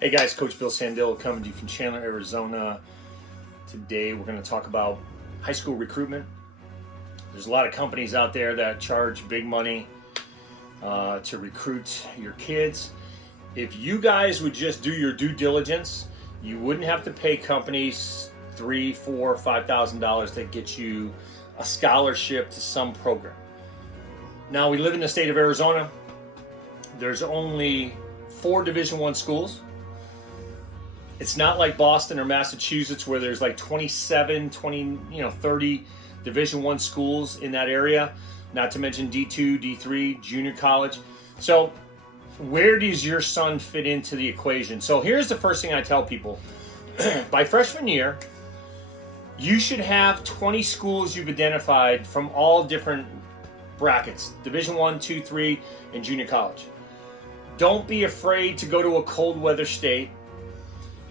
Hey guys, Coach Bill Sandil coming to you from Chandler, Arizona. Today we're going to talk about high school recruitment. There's a lot of companies out there that charge big money to recruit your kids. If you guys would just do your due diligence, you wouldn't have to pay companies $3,000, $4,000, $5,000 to get you a scholarship to some program. Now, we live in the state of Arizona. There's only 4 Division I schools. It's not like Boston or Massachusetts where there's like 27, 30 Division I schools in that area, not to mention D2, D3, junior college. So where does your son fit into the equation? So here's the first thing I tell people. By freshman year, you should have 20 schools you've identified from all different brackets, Division I, 2, 3, and junior college. Don't be afraid to go to a cold weather state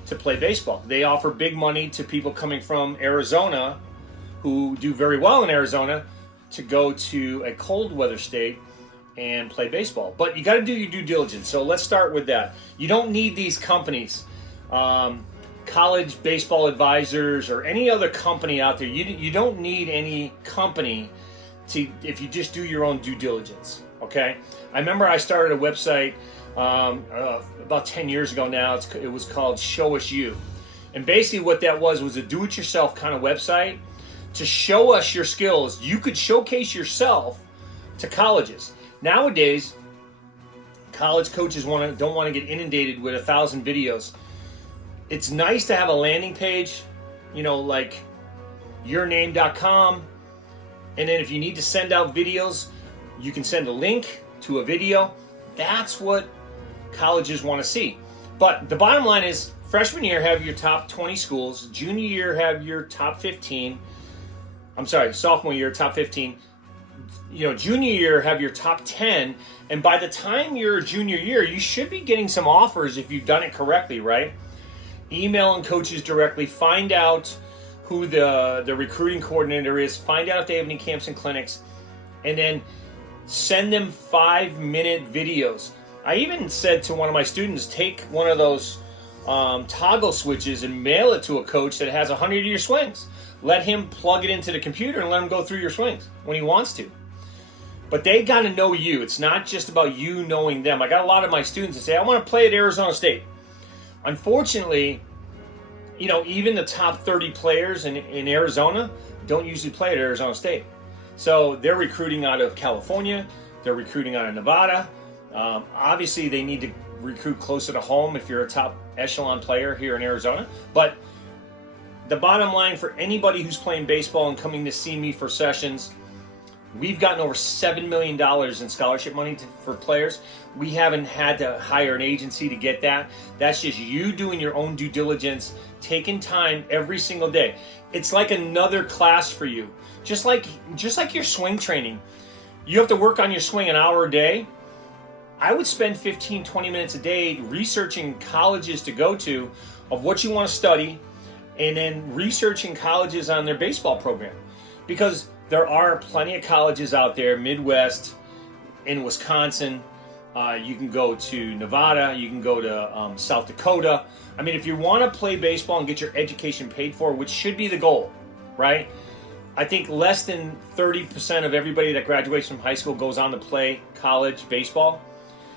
to play baseball. They offer big money to people coming from Arizona who do very well in Arizona to go to a cold weather state and play baseball. But you got to do your due diligence. So let's start with that. You don't need these companies, college baseball advisors or any other company out there. You don't need any company if you just do your own due diligence. Okay? I remember I started a website about 10 years ago now. It was called Show Us You. And basically what that was a do-it-yourself kind of website to show us your skills. You could showcase yourself to colleges. Nowadays, college coaches don't want to get inundated with 1,000 videos. It's nice to have a landing page, like yourname.com. And then if you need to send out videos, you can send a link to a video. That's what colleges want to see. But the bottom line is, freshman year have your top 20 schools, junior year have your top 15. Sophomore year top 15. Junior year have your top 10, and by the time you're junior year, you should be getting some offers if you've done it correctly, right? Emailing coaches directly, find out who the recruiting coordinator is, find out if they have any camps and clinics, and then send them 5-minute videos. I even said to one of my students, take one of those toggle switches and mail it to a coach that has 100 of your swings. Let him plug it into the computer and let him go through your swings when he wants to. But they got to know you. It's not just about you knowing them. I got a lot of my students that say, I want to play at Arizona State. Unfortunately, even the top 30 players in Arizona don't usually play at Arizona State. So they're recruiting out of California. They're recruiting out of Nevada. Obviously, they need to recruit closer to home if you're a top echelon player here in Arizona. But the bottom line for anybody who's playing baseball and coming to see me for sessions, we've gotten over $7 million in scholarship money for players. We haven't had to hire an agency to get that. That's just you doing your own due diligence, taking time every single day. It's like another class for you. Just like your swing training. You have to work on your swing an hour a day. I would spend 15, 20 minutes a day researching colleges to go to of what you want to study, and then researching colleges on their baseball program. Because there are plenty of colleges out there, Midwest, in Wisconsin. You can go to Nevada. You can go to South Dakota. I mean, if you want to play baseball and get your education paid for, which should be the goal, right? I think less than 30% of everybody that graduates from high school goes on to play college baseball.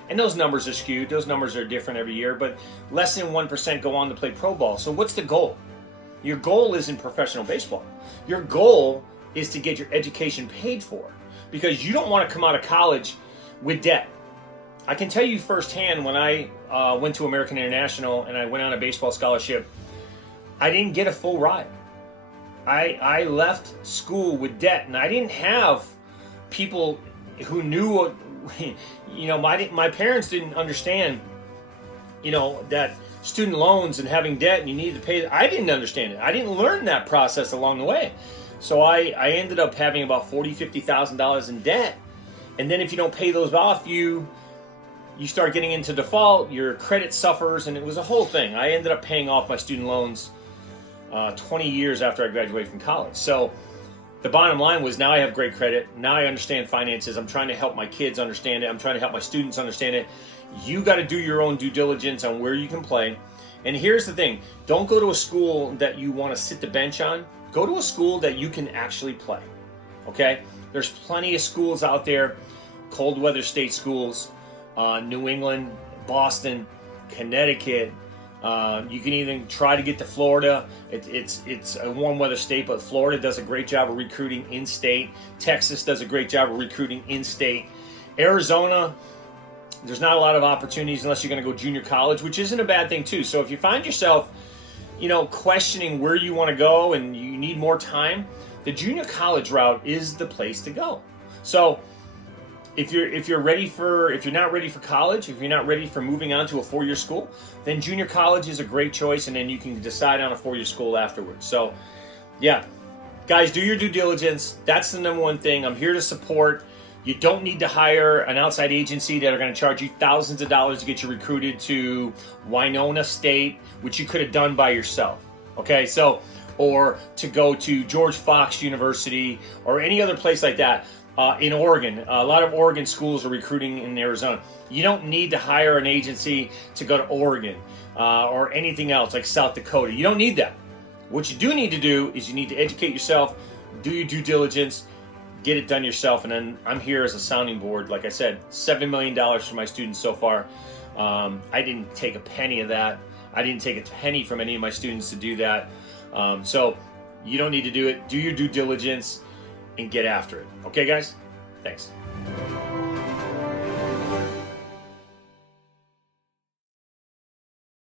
And those numbers are skewed. Those numbers are different every year. But less than 1% go on to play pro ball. So what's the goal? Your goal isn't professional baseball. Your goal is to get your education paid for, because you don't want to come out of college with debt. I can tell you firsthand, when I went to American International and I went on a baseball scholarship, I didn't get a full ride. I left school with debt, and I didn't have people who knew what, my parents didn't understand, that student loans and having debt and you need to pay. I didn't understand it. I didn't learn that process along the way. So I ended up having about $40,000, $50,000 in debt. And then if you don't pay those off, you start getting into default, your credit suffers, and it was a whole thing. I ended up paying off my student loans 20 years after I graduated from college. So the bottom line was, now I have great credit. Now I understand finances. I'm trying to help my kids understand it. I'm trying to help my students understand it. You got to do your own due diligence on where you can play. And here's the thing. Don't go to a school that you want to sit the bench on. Go to a school that you can actually play. Okay? There's plenty of schools out there. Cold weather state schools, New England, Boston, Connecticut. You can even try to get to Florida. It's a warm weather state, but Florida does a great job of recruiting in-state. Texas does a great job of recruiting in-state. Arizona, there's not a lot of opportunities unless you're going to go junior college, which isn't a bad thing too. So if you find yourself, questioning where you want to go and you need more time, the junior college route is the place to go. So if you're not ready for college, if you're not ready for moving on to a 4-year school, then junior college is a great choice, and then you can decide on a 4-year school afterwards. So, yeah, guys, do your due diligence. That's the number one thing. I'm here to support. You don't need to hire an outside agency that are going to charge you thousands of dollars to get you recruited to Winona State, which you could have done by yourself. Okay, so, or to go to George Fox University or any other place like that. In Oregon, a lot of Oregon schools are recruiting in Arizona. You don't need to hire an agency to go to Oregon or anything else like South Dakota. You don't need that. What you do need to do is you need to educate yourself, do your due diligence, get it done yourself, and then I'm here as a sounding board. Like I said, $7 million for my students so far. I didn't take a penny of that. I didn't take a penny from any of my students to do that. So you don't need to do it. Do your due diligence and get after it. Okay, guys? Thanks.